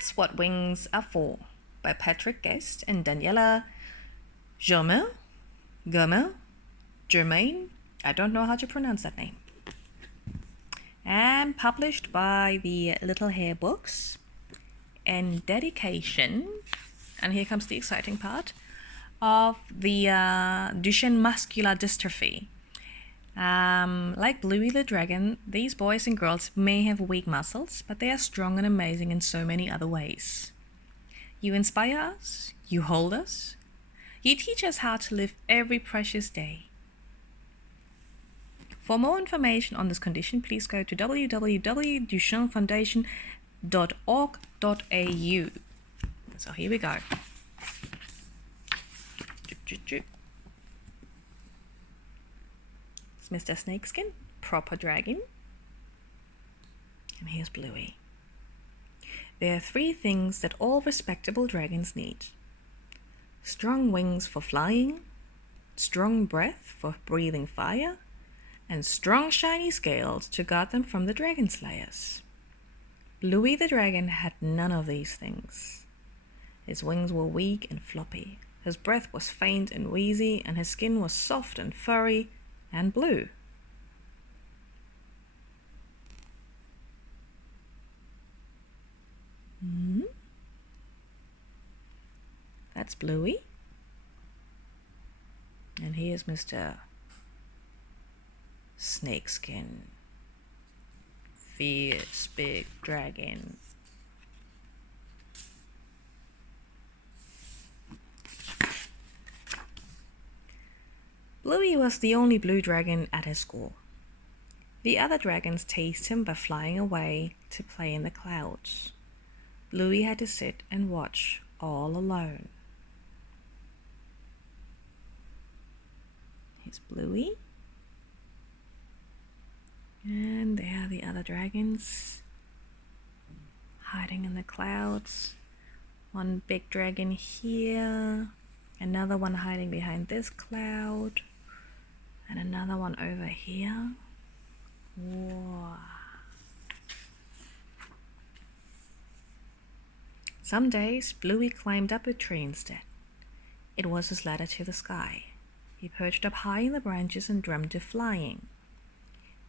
That's What Wings Are For by Patrick Guest and Daniela Germain. I don't know how to pronounce that name. And published by the Little Hair Books. And dedication, and here comes the exciting part, of the Duchenne muscular dystrophy. Like Bluey the dragon, these boys and girls may have weak muscles, but they are strong and amazing in so many other ways. You inspire us, you hold us, you teach us how to live every precious day. For more information on this condition, please go to www.duchennefoundation.org.au. So here we go. It's Mr. Snakeskin, proper dragon. And here's Bluey. There are 3 things that all respectable dragons need. Strong wings for flying, strong breath for breathing fire, and strong shiny scales to guard them from the dragon slayers. Bluey the dragon had none of these things. His wings were weak and floppy, his breath was faint and wheezy, and his skin was soft and furry and blue. That's Bluey. And here's Mr. Snakeskin, fierce big dragon. Bluey was the only blue dragon at his school. The other dragons teased him by flying away to play in the clouds. Bluey had to sit and watch all alone. Here's Bluey. And there are the other dragons hiding in the clouds. One big dragon here, another one hiding behind this cloud, and another one over here. Whoa. Some days Bluey climbed up a tree instead. It was his ladder to the sky. He perched up high in the branches and dreamed of flying.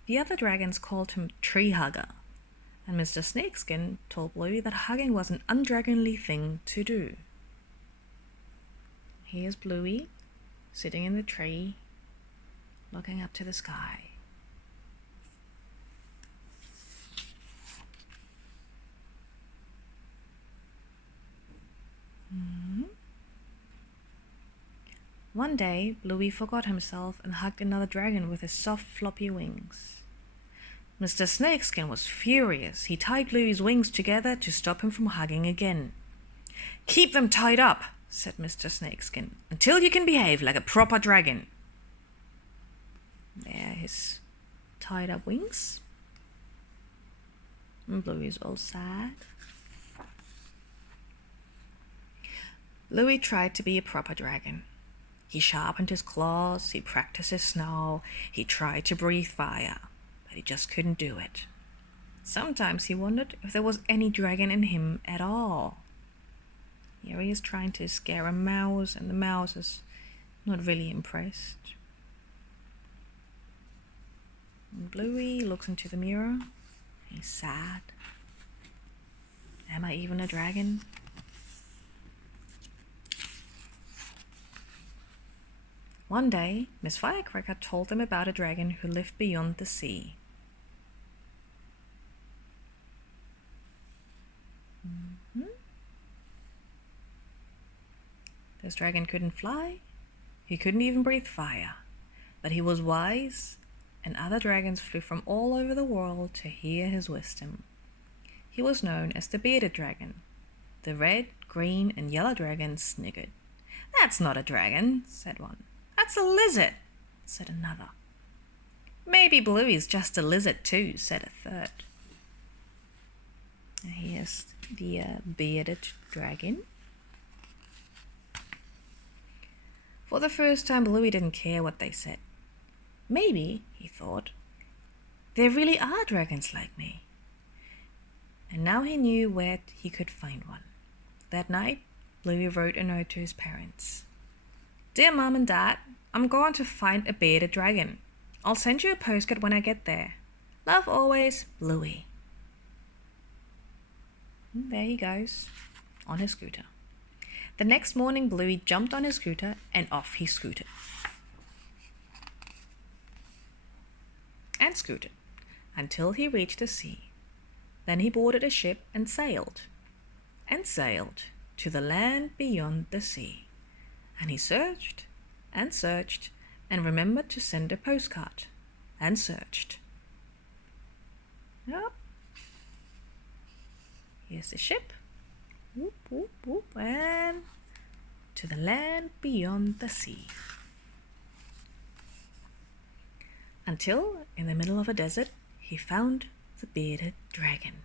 The other dragons called him Tree Hugger, and Mr. Snakeskin told Bluey that hugging was an undragonly thing to do. Here's Bluey, sitting in the tree, looking up to the sky. One day, Bluey forgot himself and hugged another dragon with his soft, floppy wings. Mr. Snakeskin was furious. He tied Bluey's wings together to stop him from hugging again. "Keep them tied up," said Mr. Snakeskin, "until you can behave like a proper dragon." There are his tied up wings. And Bluey's all sad. Bluey tried to be a proper dragon. He sharpened his claws, he practiced his snarl, he tried to breathe fire, but he just couldn't do it. Sometimes he wondered if there was any dragon in him at all. Here he is trying to scare a mouse, and the mouse is not really impressed. And Bluey looks into the mirror. He's sad. Am I even a dragon? One day, Miss Firecracker told them about a dragon who lived beyond the sea. This dragon couldn't fly, he couldn't even breathe fire, but he was wise, and other dragons flew from all over the world to hear his wisdom. He was known as the bearded dragon. The red, green, and yellow dragons sniggered. "That's not a dragon," said one. "That's a lizard," said another. "Maybe Bluey's just a lizard too," said a third. And here's the bearded dragon. For the first time, Bluey didn't care what they said. Maybe, he thought, there really are dragons like me. and now he knew where he could find one. That night, Bluey wrote a note to his parents. Dear Mom and Dad, I'm going to find a bearded dragon. I'll send you a postcard when I get there. Love always, Bluey. And there he goes, on his scooter. The next morning, Bluey jumped on his scooter and off he scooted. And scooted, until he reached the sea. Then he boarded a ship and sailed to the land beyond the sea. And he searched, and remembered to send a postcard, and searched. Yep. Here's the ship. Whoop, whoop, whoop, and to the land beyond the sea. Until, in the middle of a desert, he found the bearded dragon.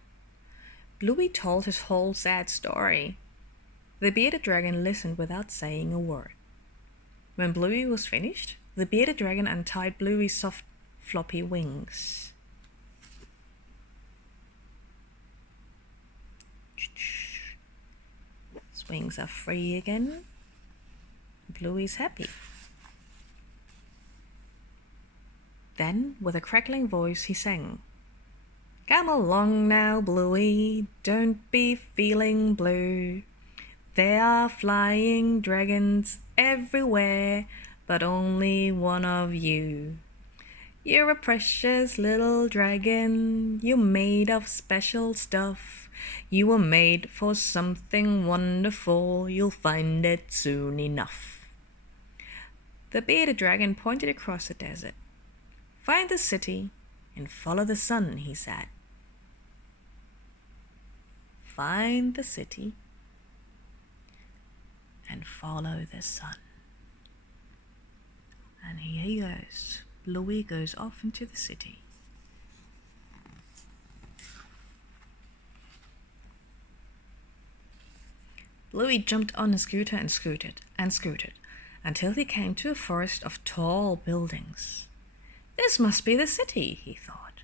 Bluey told his whole sad story. The bearded dragon listened without saying a word. When Bluey was finished, the bearded dragon untied Bluey's soft, floppy wings. His wings are free again. Bluey's happy. Then, with a crackling voice, he sang, Come along now, Bluey, don't be feeling blue. There are flying dragons everywhere, but only one of you. You're a precious little dragon, you're made of special stuff. You were made for something wonderful, you'll find it soon enough. The bearded dragon pointed across the desert. Find the city and follow the sun, he said. Find the city and follow the sun. And here he goes. Bluey goes off into the city. Bluey jumped on a scooter and scooted until he came to a forest of tall buildings. This must be the city, he thought.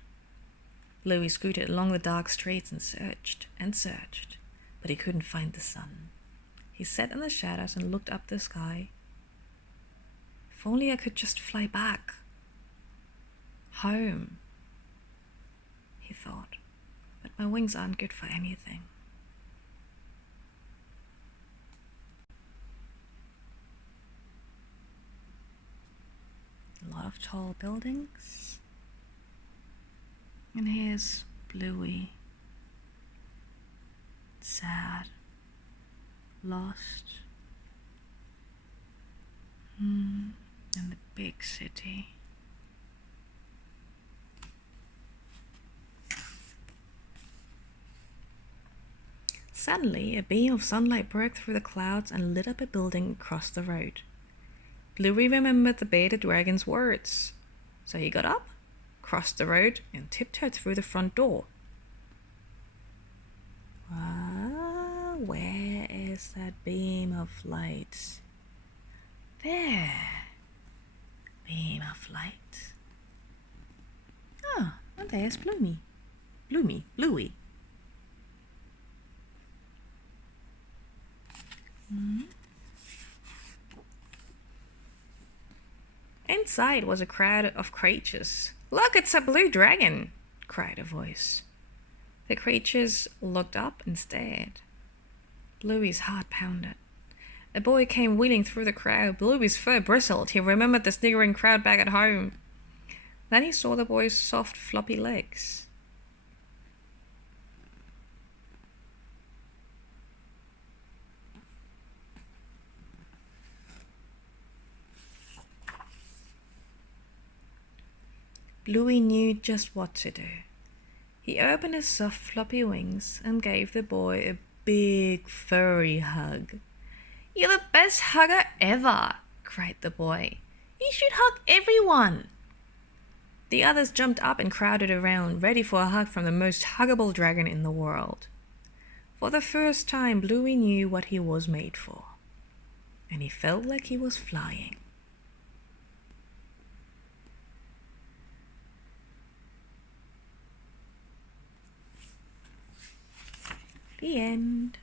Bluey scooted along the dark streets and searched, but he couldn't find the sun. He sat in the shadows and looked up the sky. If only I could just fly back. Home, he thought, but my wings aren't good for anything. A lot of tall buildings. And here's Bluey. Sad. Lost. In the big city. Suddenly, a beam of sunlight broke through the clouds and lit up a building across the road. Bluey remembered the bearded dragon's words, so he got up, crossed the road, and tiptoed through the front door. Where is that beam of light? There. Beam of light. And there's Bluey. Inside was a crowd of creatures. Look, it's a blue dragon, cried a voice. The creatures looked up and stared. Bluey's heart pounded. A boy came wheeling through the crowd. Bluey's fur bristled. He remembered the sniggering crowd back at home. Then he saw the boy's soft, floppy legs. Bluey knew just what to do. He opened his soft, floppy wings and gave the boy a big, furry hug. You're the best hugger ever, cried the boy. You should hug everyone. The others jumped up and crowded around, ready for a hug from the most huggable dragon in the world. For the first time, Bluey knew what he was made for, and he felt like he was flying. The end.